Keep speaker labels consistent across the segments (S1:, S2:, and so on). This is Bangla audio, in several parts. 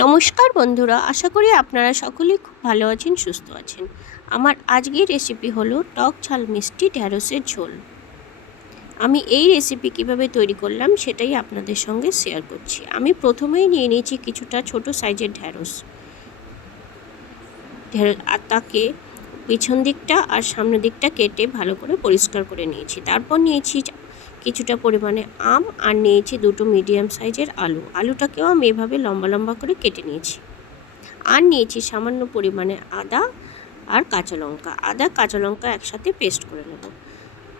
S1: নমস্কার বন্ধুরা, আশা করি আপনারা সকলেই খুব ভালো আছেন, সুস্থ আছেন। আমার আজকের রেসিপি হলো টক ঝাল মিষ্টি ঢ্যাঁড়সের ঝোল। আমি এই রেসিপি কীভাবে তৈরি করলাম সেটাই আপনাদের সঙ্গে শেয়ার করছি। আমি প্রথমেই নিয়ে নিয়েছি কিছুটা ছোট সাইজের ঢ্যাঁড়স আর তাকে পিছন দিকটা আর সামনের দিকটা কেটে ভালো করে পরিষ্কার করে নিয়েছি। তারপর নিয়েছি কিছুটা পরিমাণে আম আর নিয়েছি দুটো মিডিয়াম সাইজের আলু। আলুটাকেও আমি এভাবে লম্বা লম্বা করে কেটে নিয়েছি। আর নিয়েছি সামান্য পরিমাণে আদা আর কাঁচা লঙ্কা। আদা, কাঁচা লঙ্কা একসাথে পেস্ট করে নেব।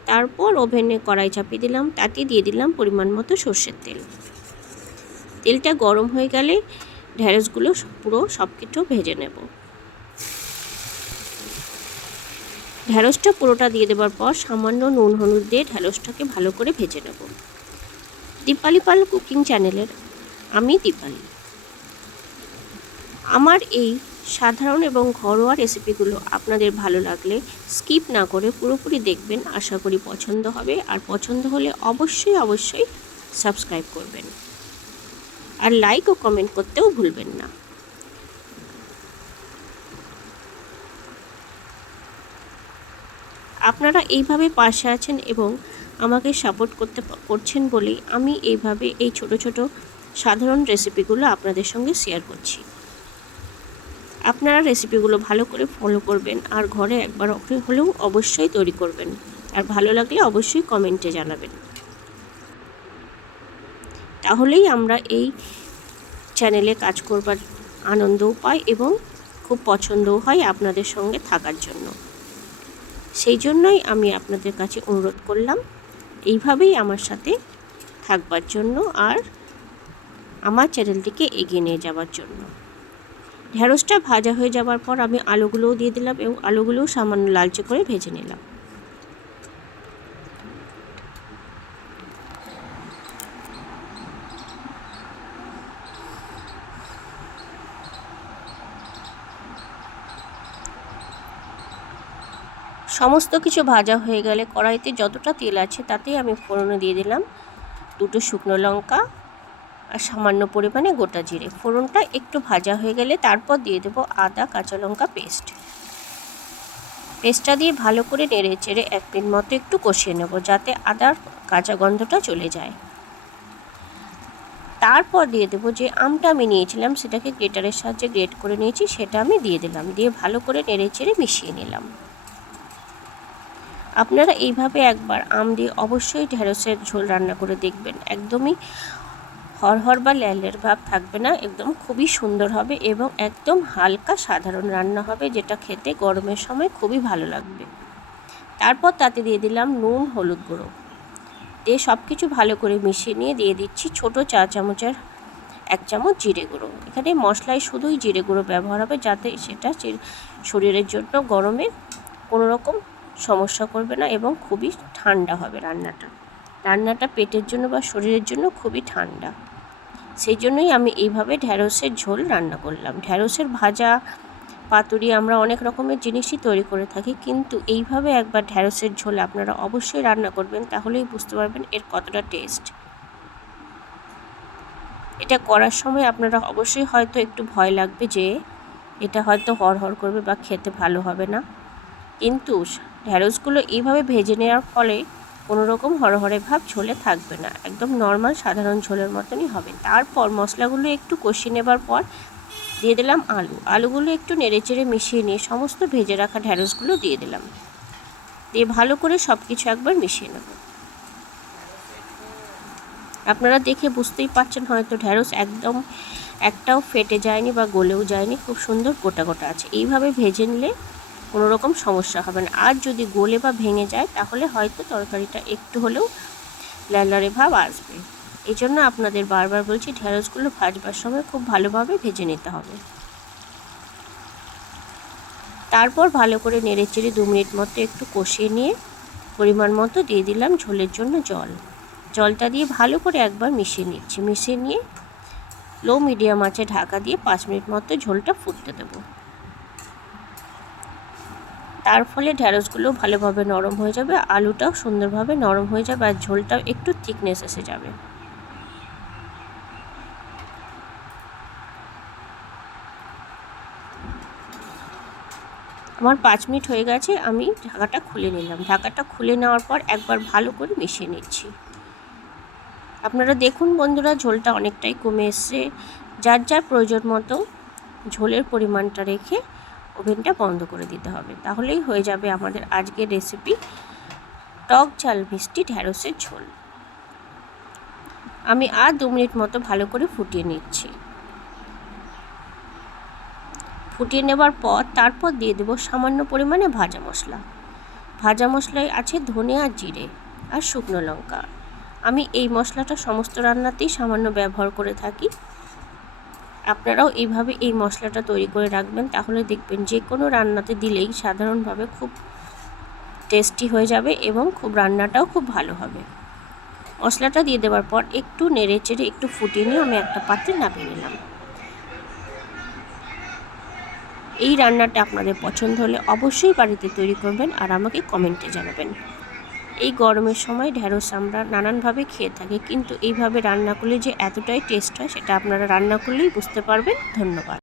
S1: তারপর ওভেনে কড়াই চাপিয়ে দিলাম। তাতে দিয়ে দিলাম পরিমাণ মতো সর্ষের তেল। তেলটা গরম হয়ে গেলে ঢ্যাঁড়সগুলো পুরো সব কিছু ভেজে নেব। ঢ্যাঁড়সটা পুরোটা দিয়ে দেওয়ার পর সামান্য নুন হলুদ দিয়ে ঢ্যাঁড়সটাকে ভালো করে ভেজে নেব। দীপালি পাল কুকিং চ্যানেলের আমি দীপালি। আমার এই সাধারণ এবং ঘরোয়া রেসিপিগুলো আপনাদের ভালো লাগলে স্কিপ না করে পুরোপুরি দেখবেন, আশা করি পছন্দ হবে। আর পছন্দ হলে অবশ্যই অবশ্যই সাবস্ক্রাইব করবেন। আর লাইক ও কমেন্ট করতেও ভুলবেন না। আপনারা এইভাবে পাশে আছেন এবং আমাকে সাপোর্ট করতে করছেন বলেই আমি এইভাবে এই ছোট ছোট সাধারণ রেসিপিগুলো আপনাদের সঙ্গে শেয়ার করছি। আপনারা রেসিপিগুলো ভালো করে ফলো করবেন আর ঘরে একবার হলেও অবশ্যই তৈরি করবেন। আর ভালো লাগলে অবশ্যই কমেন্টে জানাবেন। তাহলেই আমরা এই চ্যানেলে কাজ করবার আনন্দও পাই এবং খুব পছন্দও হয় আপনাদের সঙ্গে থাকার জন্য। সেই জন্যই আমি আপনাদের কাছে অনুরোধ করলাম, এইভাবেই আমার সাথে থাকবার জন্য আর আমার চ্যানেলটিকে এগিয়ে নিয়ে যাওয়ার জন্য। ঢ্যাঁড়সটা ভাজা হয়ে যাওয়ার পর আমি আলুগুলোও দিয়ে দিলাম এবং আলুগুলোও সামান্য লালচে করে ভেজে নিলাম। সমস্ত কিছু ভাজা হয়ে গেলে কড়াইতে যতটা তেল আছে তাতেই আমি ফোড়নে দিয়ে দিলাম দুটো শুকনো লঙ্কা আর সামান্য পরিমাণে গোটা জিরে। ফোড়নটা একটু ভাজা হয়ে গেলে তারপর দিয়ে দেবো আদা কাঁচা লঙ্কা পেস্ট। পেস্টটা দিয়ে ভালো করে নেড়ে চেড়ে এক মিনিট মতো একটু কষিয়ে নেব যাতে আদার কাঁচা গন্ধটা চলে যায়। তারপর দিয়ে দেবো যে আমটা আমি নিয়েছিলাম সেটাকে গ্রেটারের সাহায্যে গ্রেট করে নিয়েছি সেটা আমি দিয়ে দিলাম। দিয়ে ভালো করে নেড়ে চেড়ে মিশিয়ে নিলাম। আপনারা এইভাবে একবার আম দিয়ে অবশ্যই ঢেঁড়সের ঝোল রান্না করে দেখবেন। একদমই হরহর বা ল্যালের ভাব থাকবে না, একদম খুবই সুন্দর হবে এবং একদম হালকা সাধারণ রান্না হবে যেটা খেতে গরমের সময় খুবই ভালো লাগবে। তারপর তাতে দিয়ে দিলাম নুন, হলুদ গুঁড়ো। দিয়ে সব কিছু ভালো করে মিশিয়ে নিয়ে দিয়ে দিচ্ছি ছোট চা চামচের এক চামচ জিরে গুঁড়ো। এখানে মশলায় শুধুই জিরে গুঁড়ো ব্যবহার হবে যাতে সেটা শরীরের জন্য গরমে কোনো রকম সমস্যা করবে না এবং খুবই ঠান্ডা হবে রান্নাটা। রান্নাটা পেটের জন্য বা শরীরের জন্য খুবই ঠান্ডা। সেই জন্যই আমি এইভাবে ঢ্যাঁড়সের ঝোল রান্না করলাম। ঢ্যাঁড়সের ভাজা, পাতুরি আমরা অনেক রকমের জিনিসই তৈরি করে থাকি, কিন্তু এইভাবে একবার ঢ্যাঁড়সের ঝোল আপনারা অবশ্যই রান্না করবেন, তাহলেই বুঝতে পারবেন এর কতটা টেস্ট। এটা করার সময় আপনারা অবশ্যই হয়তো একটু ভয় লাগবে যে, এটা হয়তো হড়হড় করবে বা খেতে ভালো হবে না। কিন্তু ঢ্যাঁড়সগুলো এইভাবে ভেজে নেওয়ার ফলে কোনো রকম হরহরে ভাব ঝোলে থাকবে না। একদম নর্মাল সাধারণ ঝোলের মতনই হবে। তারপর মশলাগুলো একটু কষিয়ে নেবার পর দিয়ে দিলাম আলু। আলুগুলো একটু নেড়েচেড়ে মিশিয়ে নিয়ে সমস্ত ভেজে রাখা ঢ্যাঁড়সগুলো দিয়ে দিলাম। দিয়ে ভালো করে সব কিছু একবার মিশিয়ে নেব। আপনারা দেখে বুঝতেই পারছেন হয়তো ঢ্যাঁড়স একদম একটাও ফেটে যায়নি বা গলেও যায়নি, খুব সুন্দর গোটা গোটা আছে। এইভাবে ভেজে নিলে কোনো রকম সমস্যা হবে না। আর যদি গলে বা ভেঙে যায়, তাহলে হয়তো তরকারিটা একটু হলেও ল্যালারে ভাব আসবে। এই জন্য আপনাদের বারবার বলছি ঢেঁড়সগুলো ভাজবার সময় খুব ভালোভাবে ভেজে নিতে হবে। তারপর ভালো করে নেড়ে চেড়ে দু মিনিট মতো একটু কষিয়ে নিয়ে পরিমাণ মতো দিয়ে দিলাম ঝোলের জন্য জল। জলটা দিয়ে ভালো করে একবার মিশিয়ে নিচ্ছি। মিশিয়ে নিয়ে লো মিডিয়াম আছে ঢাকা দিয়ে পাঁচ মিনিট মতো ঝোলটা ফুটতে দেবো। তার ফলে ঢ্যাঁড়সগুলো ভালোভাবে নরম হয়ে যাবে, আলুটাও সুন্দরভাবে নরম হয়ে যাবে আর ঝোলটাও একটু থিকনেস এসে যাবে। আমার পাঁচ মিনিট হয়ে গেছে, আমি ঢাকাটা খুলে নিলাম। ঢাকাটা খুলে নেওয়ার পর একবার ভালো করে মিশিয়ে নিচ্ছি। আপনারা দেখুন বন্ধুরা, ঝোলটা অনেকটাই কমে এসছে। যার যার প্রয়োজন মতো ঝোলের পরিমাণটা রেখে ওভেনটা বন্ধ করে দিতে হবে। তাহলেই হয়ে যাবে আমাদের আজকের রেসিপি টক ঝাল মিষ্টি ঢ্যাঁড়সের ঝোল। আমি আর দু মিনিট মতো ভালো করে ফুটিয়ে নিচ্ছি। ফুটিয়ে নেবার পর তারপর দিয়ে দেবো সামান্য পরিমাণে ভাজা মশলা। ভাজা মশলায় আছে ধনে আর জিরে আর শুকনো লঙ্কা। আমি এই মশলাটা সমস্ত রান্নাতেই সামান্য ব্যবহার করে থাকি। আপনারাও এইভাবে এই মশলাটা তৈরি করে রাখবেন, তাহলে দেখবেন যে কোনো রান্নাতে দিলেই সাধারণভাবে খুব টেস্টি হয়ে যাবে এবং খুব রান্নাটাও খুব ভালো হবে। মশলাটা দিয়ে দেওয়ার পর একটু নেড়ে চেড়ে একটু ফুটিয়ে নিয়ে আমি একটা পাত্রে নামিয়ে নিলাম। এই রান্নাটা আপনাদের পছন্দ হলে অবশ্যই বাড়িতে তৈরি করবেন আর আমাকে কমেন্টে জানাবেন। এই গরমের সময় ঢ্যাঁড়স আমরা নানানভাবে খেয়ে থাকি। কিন্তু এইভাবে রান্না করলে যে এতটাই টেস্ট হয়, সেটা আপনারা রান্না করলেই বুঝতে পারবেন। ধন্যবাদ।